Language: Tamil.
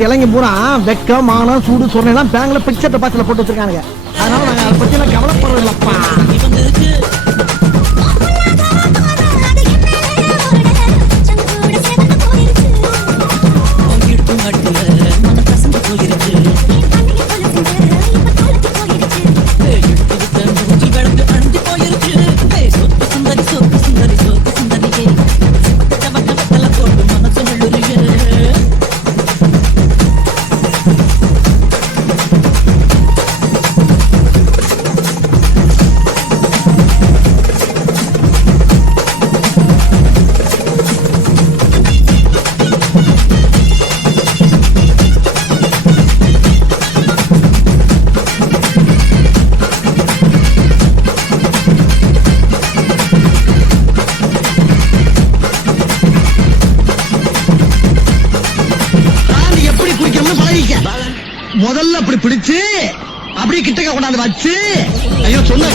பார்த்து இறங்கி பூரா வெக்கம் மானம் சூடு சொன்னெல்லாம் பேங்க்ல பிக்சர் டெபாசிட்ல போட்டு வச்சிருக்கானுங்க. அதனால நாங்க அதை பத்தி எல்லாம் கவலைப்படுறது இல்லப்பா. முதல்ல அப்படி பிடிச்சு அப்படியே கிட்டக்க கொண்டாந்து வச்சு ஐயோ சொன்ன